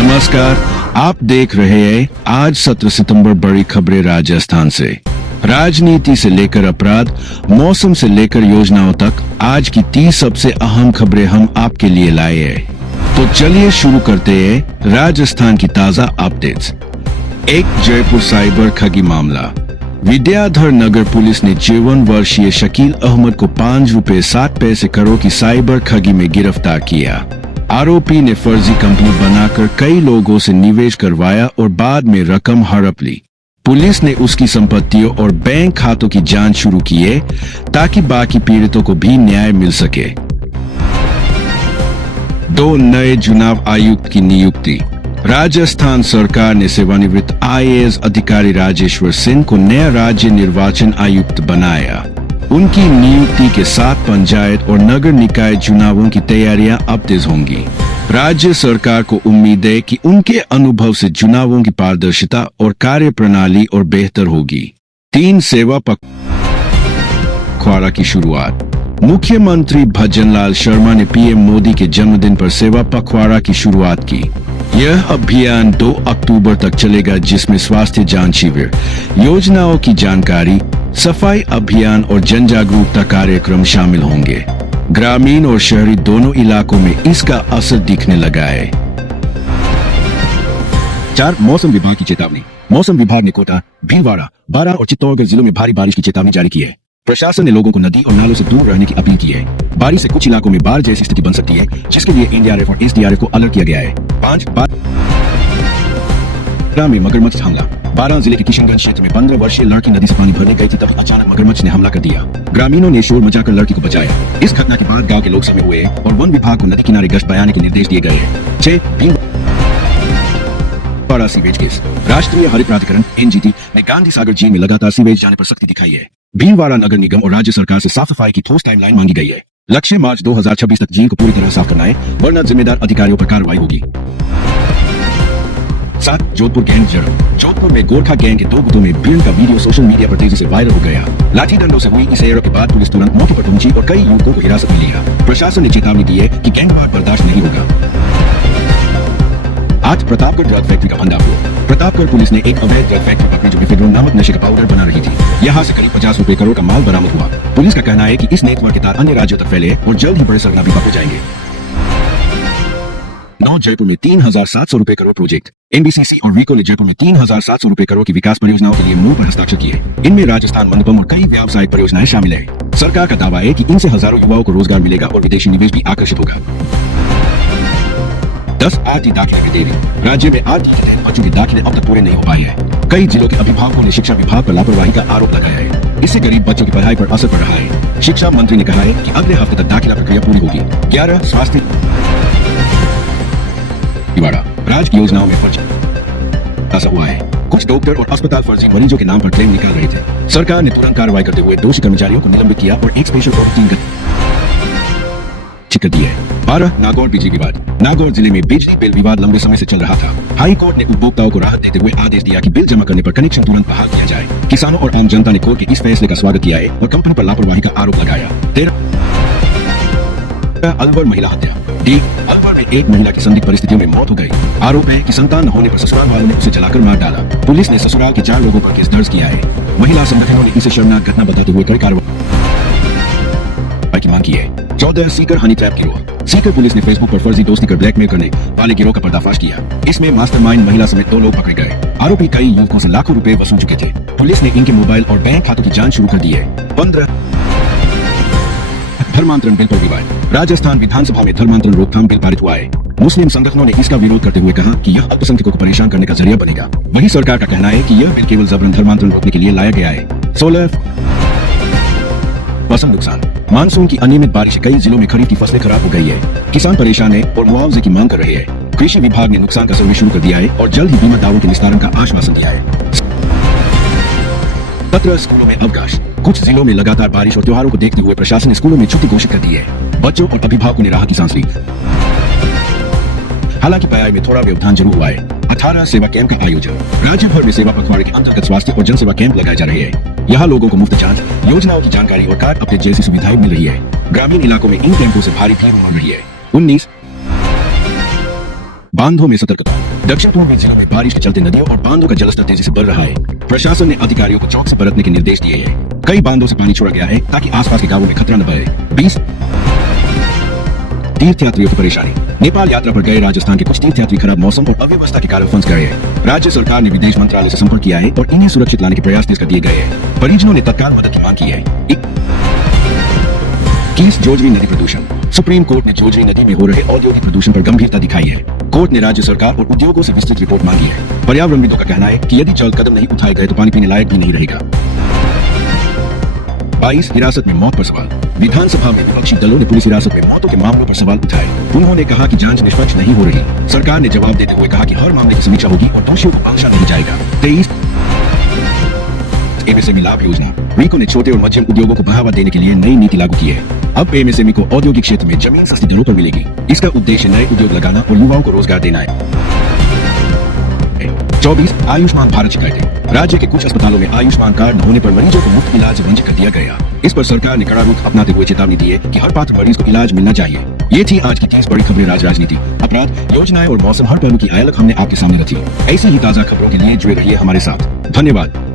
नमस्कार, आप देख रहे हैं आज 17 सितंबर बड़ी खबरें राजस्थान से। राजनीति से लेकर अपराध, मौसम से लेकर योजनाओं तक आज की 30 सबसे अहम खबरें हम आपके लिए लाए हैं। तो चलिए शुरू करते हैं राजस्थान की ताजा अपडेट्स। एक जयपुर साइबर ठगी मामला। विद्याधर नगर पुलिस ने 53 वर्षीय शकील अहमद को ₹5.60 करोड़ की साइबर ठगी में गिरफ्तार किया। आरोपी ने फर्जी कंपनी बनाकर कई लोगों से निवेश करवाया और बाद में रकम हड़प ली। पुलिस ने उसकी संपत्तियों और बैंक खातों की जांच शुरू की है ताकि बाकी पीड़ितों को भी न्याय मिल सके। 2 नए चुनाव आयुक्त की नियुक्ति। राजस्थान सरकार ने सेवानिवृत्त IAS अधिकारी राजेश्वर सिंह को नया राज्य निर्वाचन आयुक्त बनाया। उनकी नियुक्ति के साथ पंचायत और नगर निकाय चुनावों की तैयारियां अब तेज होंगी। राज्य सरकार को उम्मीद है कि उनके अनुभव से चुनावों की पारदर्शिता और कार्य प्रणाली और बेहतर होगी। 3 सेवा पखवाड़ा की शुरुआत। मुख्यमंत्री भजनलाल शर्मा ने PM मोदी के जन्मदिन पर सेवा पखवाड़ा की शुरुआत की। यह अभियान 2 अक्टूबर तक चलेगा, जिसमें स्वास्थ्य जांच शिविर, योजनाओं की जानकारी, सफाई अभियान और जन जागरूकता कार्यक्रम शामिल होंगे। ग्रामीण और शहरी दोनों इलाकों में इसका असर दिखने लगा है। 4 मौसम विभाग की चेतावनी। मौसम विभाग ने कोटा, भीलवाड़ा, बारां और चित्तौड़गढ़ जिलों में भारी बारिश की चेतावनी जारी की है। प्रशासन ने लोगों को नदी और नालों से दूर रहने की अपील की है। बारिश से कुछ इलाकों में बाढ़ जैसी स्थिति बन सकती है, जिसके लिए NDRF और SDRF को अलर्ट किया गया है। 5 बारां में मगरमच्छ हमला। बारां जिले के किशनगंज क्षेत्र में 15 वर्षीय लड़की नदी से पानी भरने गई थी, तभी अचानक मगरमच्छ ने हमला कर दिया। ग्रामीणों ने शोर मचाकर लड़की को बचाया। इस घटना के बाद गांव के लोग समय हुए और वन विभाग को नदी किनारे गश्त बढ़ाने के निर्देश दिए गए हैं। 6 भीलवाड़ा सीवेज केस। राष्ट्रीय हरित प्राधिकरण NGT ने गांधी सागर झील में लगातार सीवेज जाने पर सख्ती दिखाई है। भीलवाड़ा नगर निगम और राज्य सरकार से साफ सफाई की ठोस टाइमलाइन मांगी गई है। लक्ष्य मार्च 2026 तक झील को पूरी तरह साफ करना है, वरना जिम्मेदार अधिकारियों पर कार्रवाई होगी। 7 जोधपुर गैंग झड़प। जोधपुर में गोरखा गैंग के 2 गुटों में भिड़ंत का वीडियो सोशल मीडिया पर तेजी से वायरल हो गया। लाठी डंडों से हुई इस झड़प के बाद पुलिस तुरंत मौके पर पहुंची और कई युवकों को हिरासत में लिया। प्रशासन ने चेतावनी दी है कि गैंगवार बर्दाश्त नहीं होगा। 8 प्रतापगढ़ ड्रग फैक्ट्री का भंडाफोड़। प्रतापगढ़ पुलिस ने एक अवैध ड्रग फैक्ट्री पकड़ी जो एफेड्रोन नामक नशे का पाउडर बना रही थी। यहाँ से करीब ₹50 करोड़ का माल बरामद हुआ। पुलिस का कहना है कि इस नेटवर्क के तार अन्य राज्यों तक फैले और जल्द ही बड़े सरगना भी पकड़े जाएंगे। 9 जयपुर में ₹3,700 करोड़ प्रोजेक्ट। NBCC और वीको ने जयपुर में ₹3,700 करोड़ की विकास परियोजनाओं के लिए मुंह पर हस्ताक्षर किए। इनमें राजस्थान मंडपम और कई व्यावसायिक परियोजनाएं शामिल है। सरकार का दावा है कि इनसे हजारों युवाओं को रोजगार मिलेगा और विदेशी निवेश भी आकर्षित होगा। 10 RT दाखिले में देरी। राज्य में RT के तहत बच्चों के दाखिले अब तक पूरे नहीं हो पाए हैं। कई जिलों के अभिभावकों ने शिक्षा विभाग पर लापरवाही का आरोप लगाया है। इससे गरीब बच्चों की पढ़ाई पर असर पड़ रहा है। शिक्षा मंत्री ने कहा है कि अगले हफ्ते तक दाखिला प्रक्रिया पूरी होगी। 11 स्वास्थ्य राज्य की योजनाओं में फर्जी हुआ है। कुछ डॉक्टर और अस्पताल फर्जी मरीजों के नाम पर क्लेम निकाल रहे थे। सरकार ने तुरंत कार्रवाई करते हुए दोषी कर्मचारियों को निलंबित किया और एक स्पेशल कोर्ट टीम कर दी है। 12 नागौर बिजली विवाद। नागौर जिले में बिजली बिल विवाद लंबे समय से चल रहा था। हाई कोर्ट ने उपभोक्ताओं को राहत देते हुए आदेश दिया कि बिल जमा करने पर कनेक्शन तुरंत बहाल किया जाए। किसानों और आम जनता ने कोर्ट के इस फैसले का स्वागत किया है और कंपनी पर लापरवाही का आरोप लगाया। 13 अलवर महिला हत्या। अलवर में एक महिला की संदिग्ध परिस्थितियों में मौत हो गई। आरोप है कि संतान न होने पर ससुराल वालों ने उसे जलाकर मार डाला। पुलिस ने ससुराल के 4 लोगों पर केस दर्ज किया है। महिला संगठनों ने इसे शर्मनाक घटना बताते हुए कड़ी कार्रवाई की मांग की है। 14 सीकर हनी ट्रैप गिरोह। सीकर पुलिस ने फेसबुक पर फर्जी दोस्ती कर ब्लैकमेल करने वाले गिरोह का पर्दाफाश किया। इसमें मास्टरमाइंड महिला समेत 2 लोग पकड़े गए। आरोपी कई युवकों से लाखों रुपए वसूल चुके थे। पुलिस ने इनके मोबाइल और बैंक खातों की जांच शुरू कर दी है। 15 धर्मांतरण बिल पर विवाद। राजस्थान विधानसभा में धर्मांतरण रोकथाम बिल पारित हुआ है। मुस्लिम संगठनों ने इसका विरोध करते हुए कहा कि यह अल्पसंख्यकों को परेशान करने का जरिया बनेगा। वहीं सरकार का कहना है कि यह बिल केवल जबरन धर्मांतरण रोकने के लिए लाया गया है। 16 फसल नुकसान। मानसून की अनियमित बारिश कई जिलों में खरीफ की फसलें खराब हो गई है। किसान परेशान है और मुआवजे की मांग कर रहे हैं। कृषि विभाग ने नुकसान का सर्वे शुरू कर दिया है और जल्द ही बीमा दावों के निस्तारण का आश्वासन दिया है। 17 स्कूलों में अवकाश। कुछ जिलों में लगातार बारिश और त्योहारों को देखते हुए प्रशासन ने स्कूलों में छुट्टी घोषित कर दी है। बच्चों और अभिभावकों ने राहत की सांस ली। हालांकि पढ़ाई में थोड़ा व्यवधान जरूर हुआ है। 18 सेवा कैंप का आयोजन। राज्य भर में सेवा पखवाड़े के अंतर्गत स्वास्थ्य और जन सेवा कैंप लगाए जा रहे हैं। यहाँ लोगों को मुफ्त जांच, योजनाओं की जानकारी और कार्ड अपडेट जैसी सुविधाएं मिल रही है। ग्रामीण इलाकों में इन कैंपों से भारी भीड़ उमड़ रही है। 19 बांधों में सतर्कता। दक्षिण पूर्वी जिलों में बारिश के चलते नदियों और बांधों का जलस्तर तेजी से बढ़ रहा है। प्रशासन ने अधिकारियों को चौकसी बरतने के निर्देश दिए हैं। कई बांधों से पानी छोड़ा गया है ताकि आसपास के गांवों में खतरा न बढ़े। 20 तीर्थयात्रियों की परेशानी। नेपाल यात्रा पर गए राजस्थान के कुछ तीर्थयात्री खराब मौसम और अव्यवस्था के कारण फंस गए हैं। राज्य सरकार ने विदेश मंत्रालय से संपर्क किया है और इन्हें सुरक्षित लाने के प्रयास तेज कर दिए गए हैं। परिजनों ने तत्काल मदद की मांग की है। केस जोजरी नदी प्रदूषण। सुप्रीम कोर्ट ने जोजरी नदी में हो रहे औद्योगिक प्रदूषण पर गंभीरता दिखाई है। कोर्ट ने राज्य सरकार और उद्योगों से विस्तृत रिपोर्ट मांगी है। पर्यावरणविदों का कहना है कि यदि जल्द कदम नहीं उठाए गए तो पानी पीने लायक भी नहीं रहेगा। 22 हिरासत में मौत पर सवाल। विधानसभा में विपक्षी दलों ने पुलिस हिरासत में मौतों के मामलों पर सवाल उठाए। उन्होंने कहा कि जांच निष्पक्ष नहीं हो रही। सरकार ने जवाब देते हुए कहा कि हर मामले की समीक्षा होगी और दोषियों को बख्शा नहीं जाएगा। 23 एमएसएमई लाभ योजना। रीको ने छोटे और मध्यम उद्योगों को बढ़ावा देने के लिए नई नीति लागू की है। अब एमएसएमई को औद्योगिक क्षेत्र में जमीन सस्ती दरों पर मिलेगी। इसका उद्देश्य नए उद्योग लगाना और युवाओं को रोजगार देना है। 24 आयुष्मान भारत शिकायतें। राज्य के कुछ अस्पतालों में आयुष्मान कार्ड न होने पर मरीजों को मुफ्त इलाज से वंचित कर दिया गया। इस पर सरकार ने कड़ा रुख अपनाते हुए चेतावनी दी है कि हर पात्र मरीज को इलाज मिलना चाहिए। ये थी आज की 30 बड़ी खबरें राजनीति, अपराध, योजनाएं और मौसम, हर पहलू की आयलक हमने आपके सामने रखी। ऐसी ही ताजा खबरों के लिए जुड़े रहिए हमारे साथ। धन्यवाद।